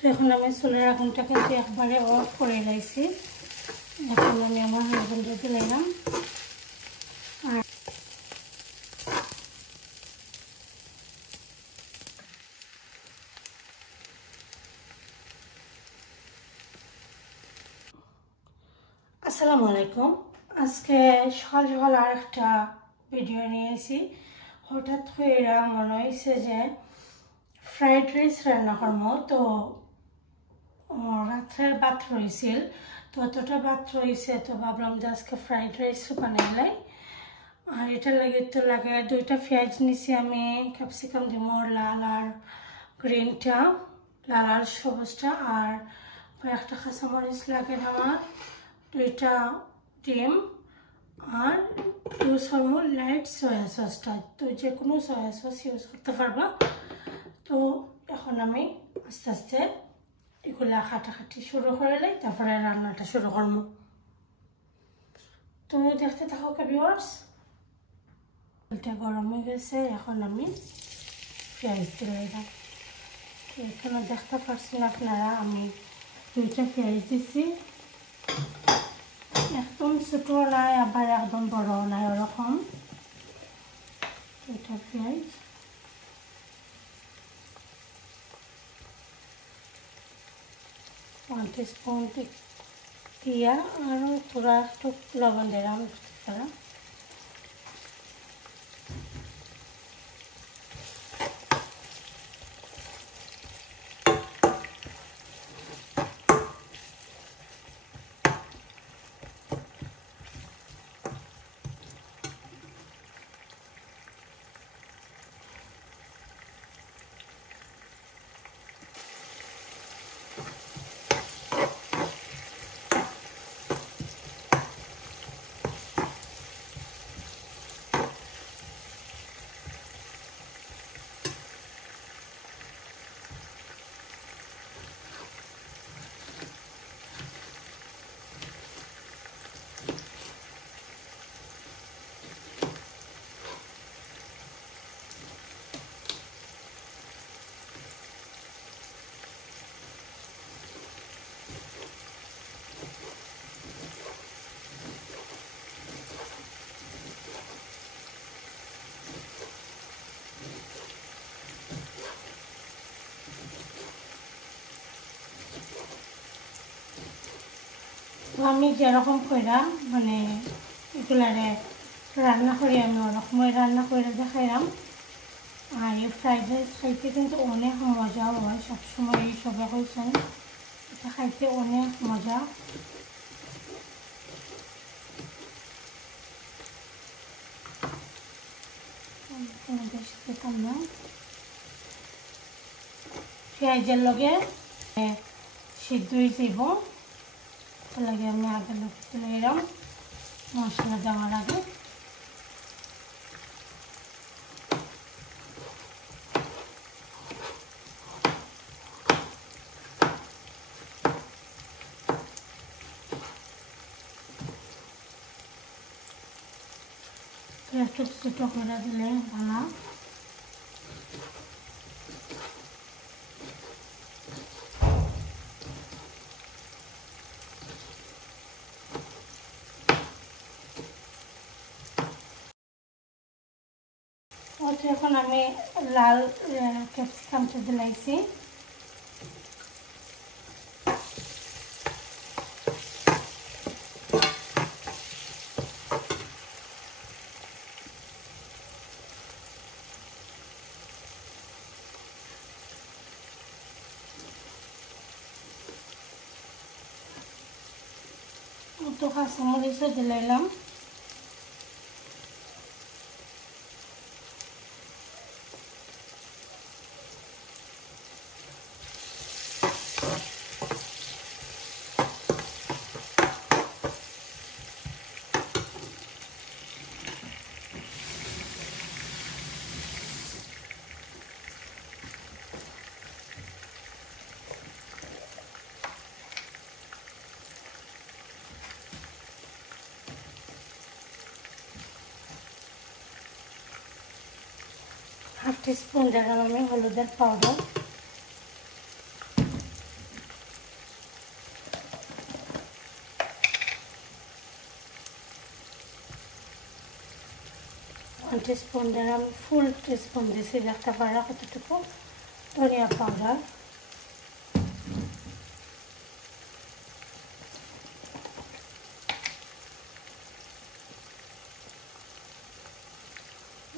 তো এখন আমি চুলার আগুনটা কিন্তু একবারে অফ করে লাইছি। এখন আমি আমার হাঁড়িটা দিলাম। আর আসসালামু আলাইকুম। আজকে সকাল সকাল আর একটা ভিডিও নিয়েছি। হঠাৎ করে মনে হয়েছে যে ফ্রাইড রাইস রান্না করবো। তো রাত্রের ভাত রয়েছিল, তো অতটা ভাত রয়েছে, তো ভাবলাম যে আজকে ফ্রাইড রাইস বানাইলাই। আর এটা লাগে দুইটা পেঁয়াজ নিছি আমি, ক্যাপসিকাম দিব লাল আর গ্রিনটা, লাল আর সবুজটা, আর একটা কাঁচামরিচ লাগে আমার, দুইটা ডিম, আর ইউজ করবো লাইট সয়া সসটা। তো যে কোনো সয়া সস ইউজ করতে পারবা। তো এখন আমি আস্তে আস্তে এগুলা কাটাকাটি শুরু করলে তারপরে রান্নাটা শুরু করবো। তো দেখতে থাকো ভিউয়ার্স। তেলটা গরম হয়ে গেছে, এখন আমি পেঁয়াজ দিলাম। তো এখানে দেখতে পাচ্ছেন আপনারা আমি দুইটা পেঁয়াজ দিছি, একদম ছোটো নাই আবার একদম বড় নাই, ওরকম দুইটা পেঁয়াজ। ওয়ান টিস্পুন দিয়া আর থোড়া একটু লবণ দিলাম। তো আমি যেরকম কইরা মানে এগুলারে রান্না করি, আমি ওরকমই রান্না করে দেখাইলাম। আর এই ফ্রাইড রাইস খাইতে কিন্তু অনেক মজা হয়, সবসময় এই সবে কইছেন এটা খাইতে অনেক মজা। না পেঁয়াজের লগে সিদ্ধ হয়ে যাব, লাগে আমি আগে তুলে এলাম মশলা দেওয়ার আগে। একটু ছোটো করে দিলে ভালো। এখন আমি লাল ক্যাপসিকামটা দিলাইছি। তো কাঁচামরিচও দিলাইলাম। হাফ টিস্পুন দিলাম আমি হলুদের পাউডার। টিস্পুন দিলাম, ফুল টিস্পুন দিয়েছি, দেখতে পারা কতটুকু ধনিয়া পাউডার,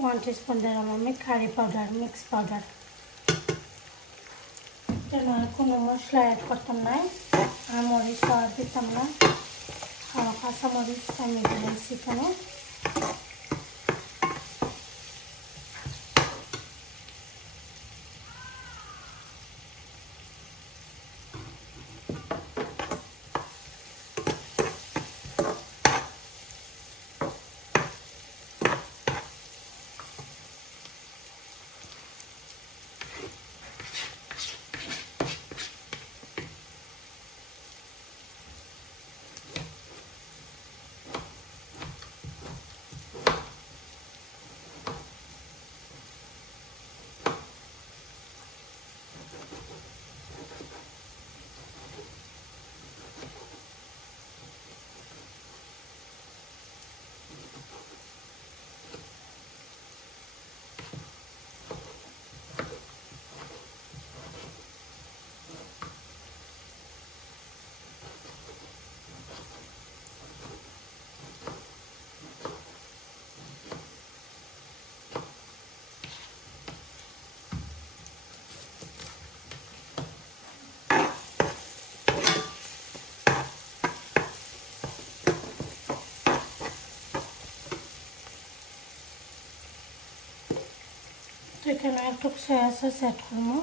ওয়ান টিস্পুন দিলাম আমি কারি পাউডার, মিক্স পাউডার। যেন কোনো মশলা অ্যাড করতাম না, আর মরিচ আর দিতাম না, কাঁচা মরিচ আমি দিয়েছি এখানে। তো এখানে একটু সয়া সস অ্যাড করবো।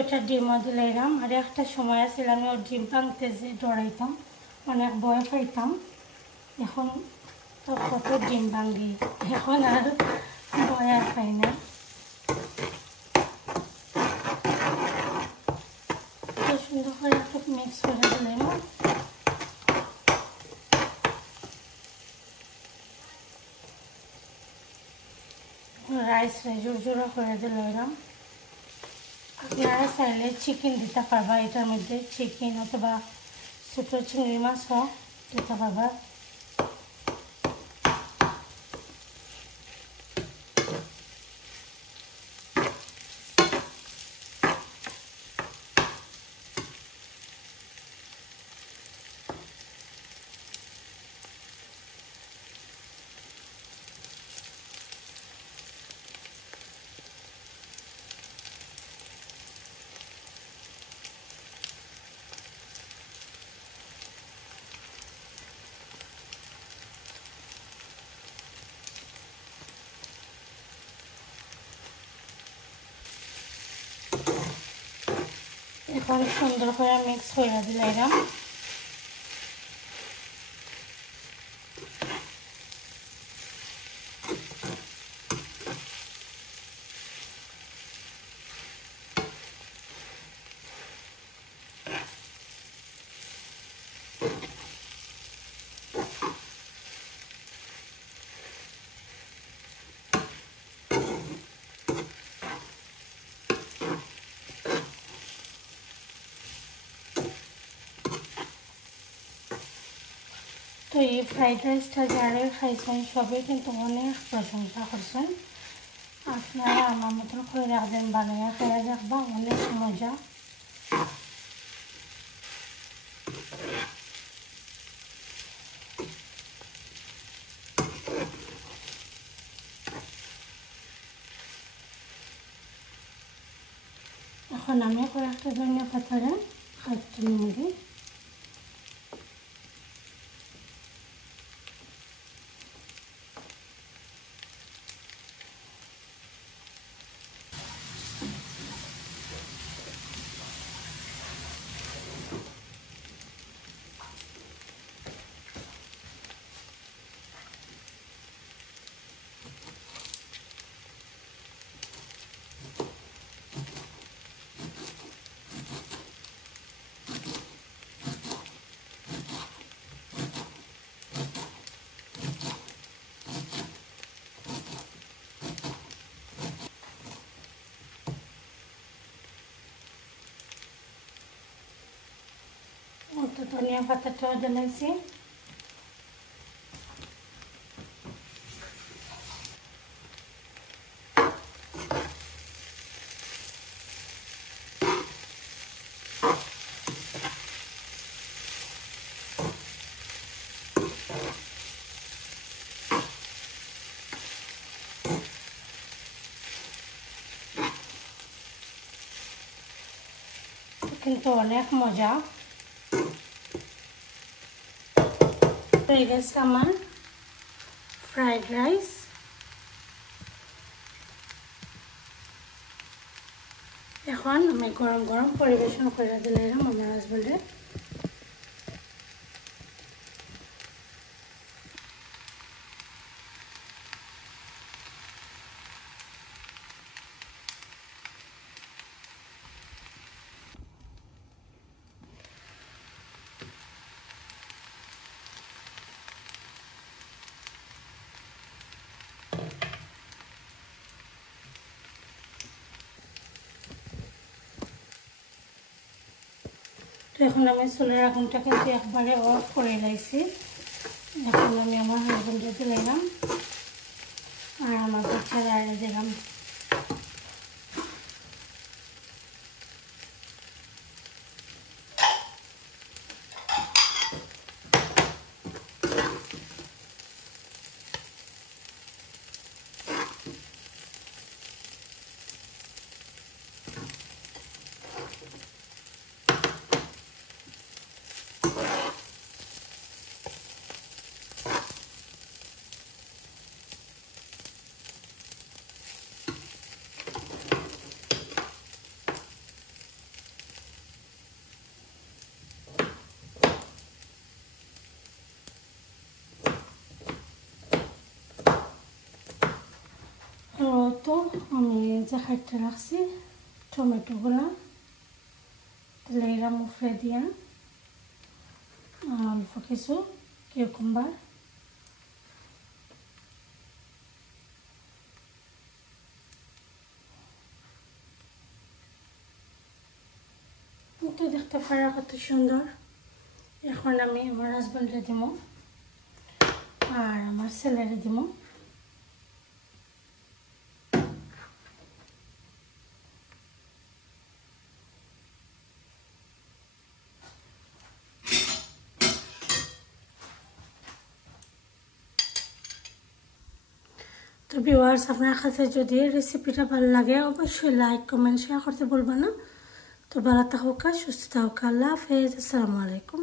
ওটা ডিমও দিলাম। আর একটা সময় আছিল আমি ওর ডিম ভাঙতে যে দৌড়াইতাম, অনেক ভয় পাইতাম। এখন তো কত ডিম ভাঙি, এখন আর ভয় আর পাই না। তো সুন্দর করে একটু মিক্স করে দিলাম। রাইস জোড়া করে দিলাম। আপনারা চাইলে চিকেন দিতে পারবা, এটার মধ্যে চিকেন অথবা ছোটো চিংড়ি মাছও দিতে পারবা। এখন সুন্দর করে মিক্স করে দিলাম। তো এই ফ্রাইড রাইসটা যারা খাইছেন সবাই কিন্তু অনেক প্রশংসা করছেন। আপনারা আমার মতন করে রাখবেন, বানিয়ে খেয়ে দেখবা, অনেক মজা। এখন আমি কয়েকটা ধনিয়া পাতারে খাইতে নিয়ে ধনিয়া পাতাটাও ঢালাইছি কিন্তু অনেক মজা হয়ে গেছে আমার ফ্রাইড রাইস এখন আমি গরম গরম পরিবেশন করে দিলাম আমার হাজবেন্ডে এখন আমি চুলের আগুনটা কিন্তু একবারে অফ করে লাইছি এখন আমি আমার হাজবেন্ডে দিলাম আর আমার বাচ্চারা দিলাম তো আমি যে খাইতে রাখছি টমেটোগুলা দিলাম উপরে দিয়া অল্প কিছু কিউকাম্বার তো দেখতে পারা কত সুন্দর এখন আমি আমার হাজবেন্ডে দিব আর আমার ছেলেরে দিব তো ভিউয়ার্স আপনার কাছে যদি রেসিপিটা ভালো লাগে অবশ্যই লাইক কমেন্ট শেয়ার করতে ভুলবেন না তো ভালো থাকুক সুস্থ থাকুক আল্লাহ হাফেজ আসসালামু আলাইকুম